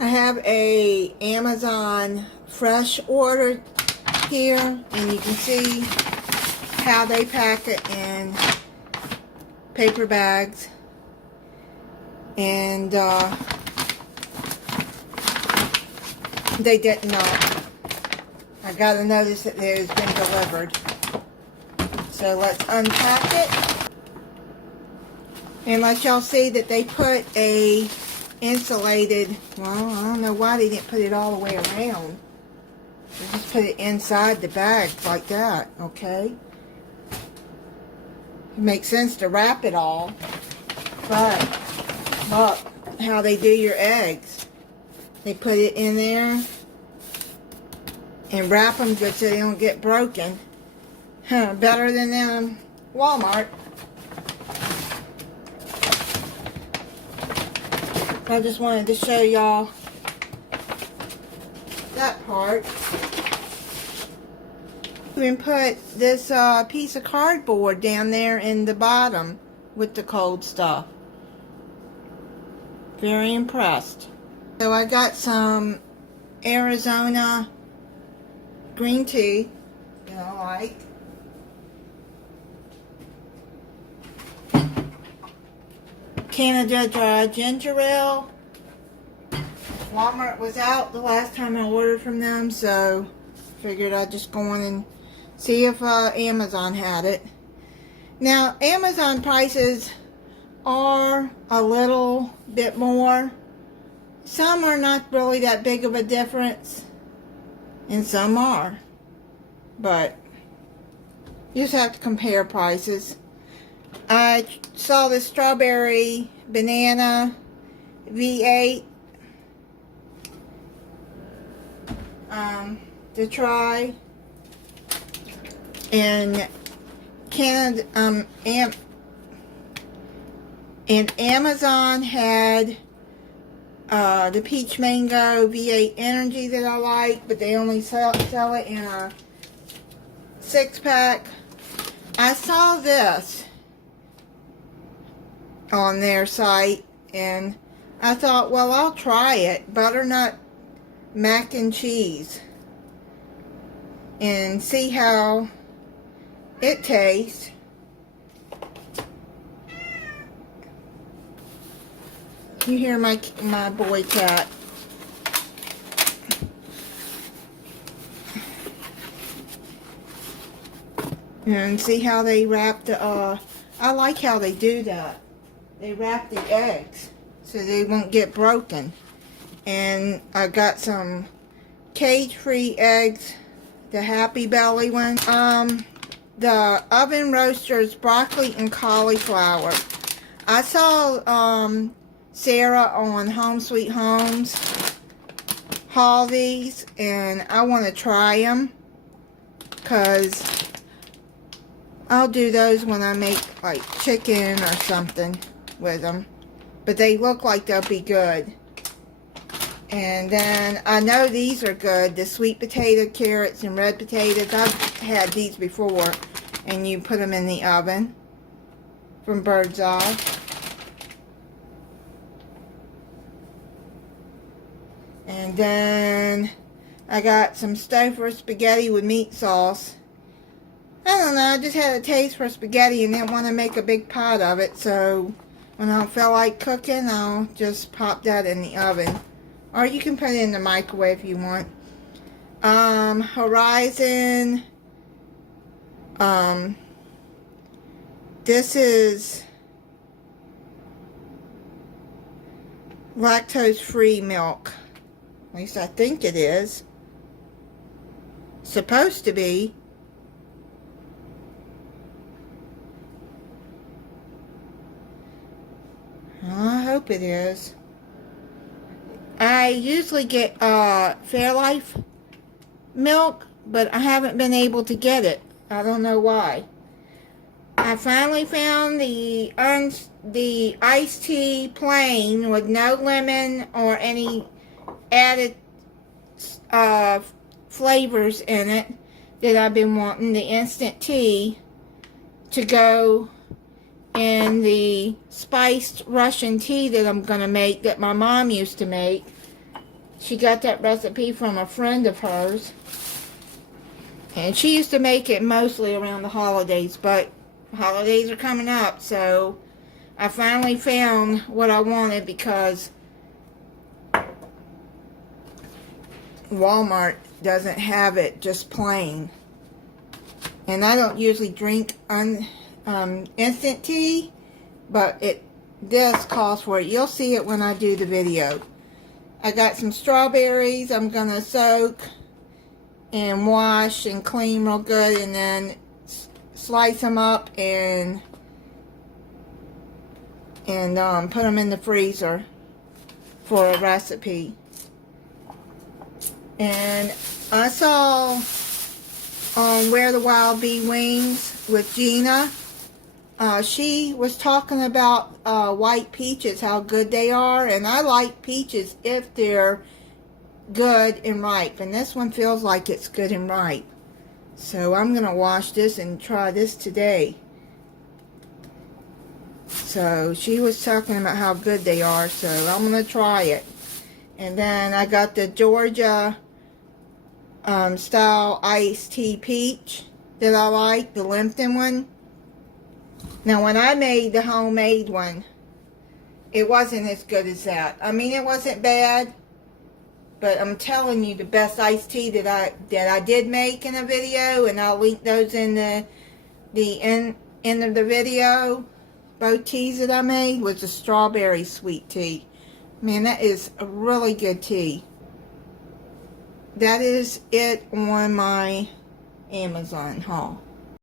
I have a Amazon fresh order here, and you can see how they pack it in paper bags. And they didn't I gotta notice that it has been delivered. So let's unpack it and let y'all see that they put a insulated, well, I don't know why they didn't put it all the way around. They just put it inside the bag like that, okay? It makes sense to wrap it all, but look how they do your eggs. They put it in there and wrap them good so they don't get broken. Better than Walmart. I just wanted to show y'all that part. You can put this piece of cardboard down there in the bottom with the cold stuff. Very impressed. So I got some Arizona green tea that I like. Canada Dry Ginger Ale. Walmart was out the last time I ordered from them, so figured I'd just go on and see if Amazon had it. Now, Amazon prices are a little bit more. Some are not really that big of a difference, and some are. But you just have to compare prices. I saw the strawberry banana V8 to try, and Canada and Amazon had the peach mango V8 energy that I like, but they only sell it in a 6-pack. I saw this on their site, and I thought, well, I'll try it. Butternut Mac and Cheese, and see how it tastes. You hear my boy cat. And see how they wrap the I like how they do that. They wrap the eggs so they won't get broken. And I got some cage-free eggs, the Happy Belly one. The Oven Roasters broccoli and cauliflower. I saw Sarah on Home Sweet Homes haul these, and I want to try them because I'll do those when I make like chicken or something with them. But they look like they'll be good. And then I know these are good, the sweet potato, carrots, and red potatoes. I've had these before, and you put them in the oven from Bird's Eye. And then I got some Stouffer spaghetti with meat sauce. I don't know, I just had a taste for spaghetti and didn't want to make a big pot of it, so when I feel like cooking, I'll just pop that in the oven. Or you can put it in the microwave if you want. Horizon. This is lactose-free milk. At least I think it is. Supposed to be. Well, I hope it is. I usually get Fairlife milk, but I haven't been able to get it. I don't know why. I finally found the iced tea plain with no lemon or any added flavors in it that I've been wanting. The instant tea to go in the spiced Russian tea that I'm going to make, that my mom used to make. She got that recipe from a friend of hers. And she used to make it mostly around the holidays, but holidays are coming up, so I finally found what I wanted because Walmart doesn't have it just plain. And I don't usually drink instant tea, but this calls for it. You'll see it when I do the video. I got some strawberries I'm going to soak and wash and clean real good, and then slice them up and put them in the freezer for a recipe. And I saw on Where the Wild Bee Wings with Gina, she was talking about white peaches, how good they are, and I like peaches if they're good and ripe, and this one feels like it's good and ripe. So I'm gonna wash this and try this today. So she was talking about how good they are, so I'm gonna try it. And then I got the Georgia style iced tea peach that I like, the Lipton one. Now when I made the homemade one, it wasn't as good as that. I mean, it wasn't bad, but I'm telling you, the best iced tea that I did make in a video, and I'll link those in the end of the video. Both teas that I made was a strawberry sweet tea. Man, that is a really good tea. That is it on my Amazon haul.